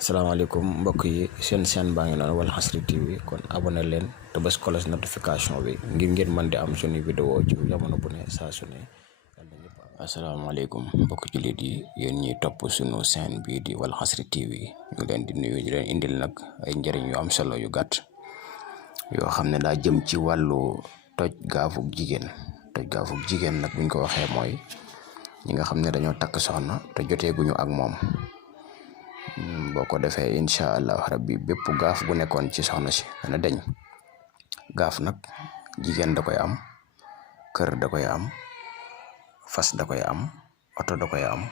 asalaamaaleykum mbokk yi seen chaîne baa ngi noonu Walfadjri TV kon abonné leen te bës cloche notification bi ngir ngeen mën di am suñu vidéo ci jamono bu ne saa su ne. asalaamaaleykum mbokk jullit yi yéen ñiy topp suñu chaîne bii di Walfadjri TV ñu leen di nuyu ñu leen indil nag ay njëriñ yu am solo yu gàtt yoo xam ne daa jëm ci wàllu toj gaafug jigéen nag buñ ko waxee mooy ñi nga xam ne dañoo takk soxna te joteeguñu ak moom. boo ko defee incha allah rabbi bépp gaaf bu nekkoon ci soxna si dana deñ. gaaf nag jigéen da koy am, kër da koy am, fas da koy am, oto da koy am,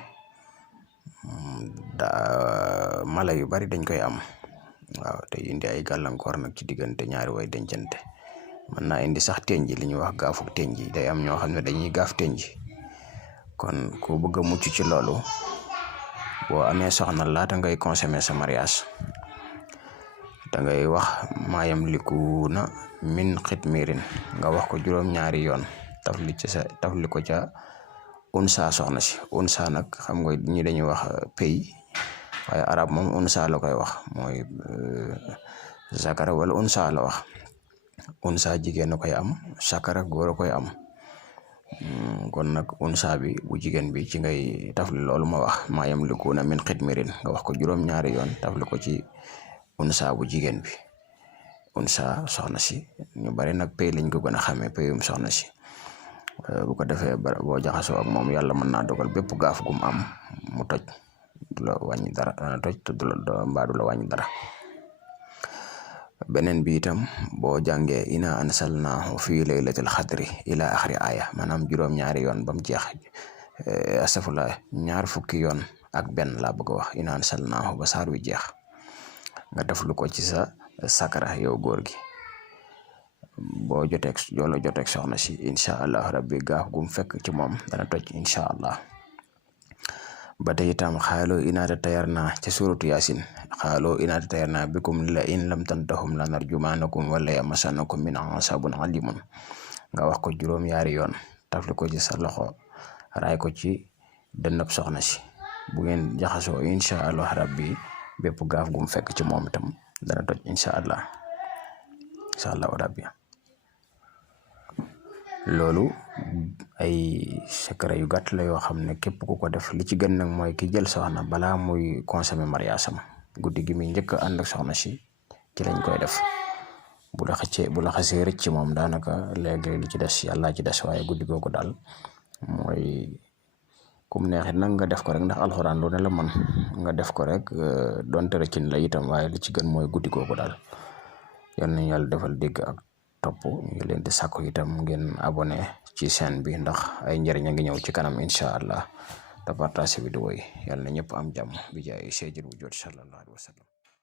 mala yu bari dañ koy am. waaw te indi ay gàllankoor nag ci diggante ñaari way dencante. mën naa indi sax tenji li ñuy wax gaafuk tenji day am ñoo xam ne dañuy gaaf tenji. kon ku bëgg a mucc ci loolu boo amee soxna laata ngay consommer sa mariage da ngay wax maayam liku na min xitmirin nga wax ko juróom-ñaari yoon tafli ko ca unsa soxna si. unsa nag xam nga ñi dañuy wax pay waaye arab moom unsa la koy wax mooy zakara wala unsa la wax. unsa jigéen a koy am, sakara góor a koy am. kon nag unsa bi bu jigéen bi ci ngay tafli loolu ma wax maa yam likuuna min xitmirin nga wax ko juróom-ñaari yoon tafli ko ci unsa bu jigéen bi. unsa soxna si ñu bari nag pay lañ ko gën a xamee payum soxna si. bu ko defee boo jaxasoo ak moom yàlla mën naa dogal bépp gaaf gum am mu toj du la wàññi dara dana toj te du la wàññi dara. beneen bi itam boo jàngee ina ansalnaahu fi laylatil xadri ila axri aya maanaam juróom-ñaari yoon ba mu jeex astafurlah ñaar fukki yoon ak benn laa bëgg a wax ina ansalnaahu ba saar wi jeex nga def lu ko ci sa sakara yow góor gi. boo joteeg soxna si incha allah rabbi gaaf gum fekk ci moom dana toj incha allah. ba tey itam xaaloo inaata tayar naa ca suratu yaasin xaaloo inaata tayar naa bikum la in lam tantahum la narjumaanakum wala yamasanakum min asabun alimun nga wax ko juróom-ñaari yoon tafli ko ci sa loxo raay ko ci dënnab soxna si. bu ngeen jaxasoo incha allah rabbi bépp gaaf gum fekk ci moom itam dana toj incha allah rabbi. loolu ay secret yu gàtt la yoo xam ne képp ku ko def li ci gën nag mooy ki jël soxna balaa muy consommer mariage am guddi gi muy njëkk a ànd ak soxna si ci lañ koy def. bu la xasee rëcc ci moom daanaka léegi li ci des yàlla ci des waaye guddi googu daal mooy kum neexit nag nga def ko rek ndax alxuraan lu ne la man nga def ko rek donte rëccin la itam waaye li ci gën mooy guddi googu daal. yal nañu yàlla defal dégg ak topp. ñu ngi leen di sàkku itam ngeen abonné ci chaîne bi ndax ay njëriñ a ngi ñëw ci kanam incha allah te partage vidéo yi yàlla na ñëpp am jàmm bi jaay Seydil Wujud sallallahu alayhi wa sallam.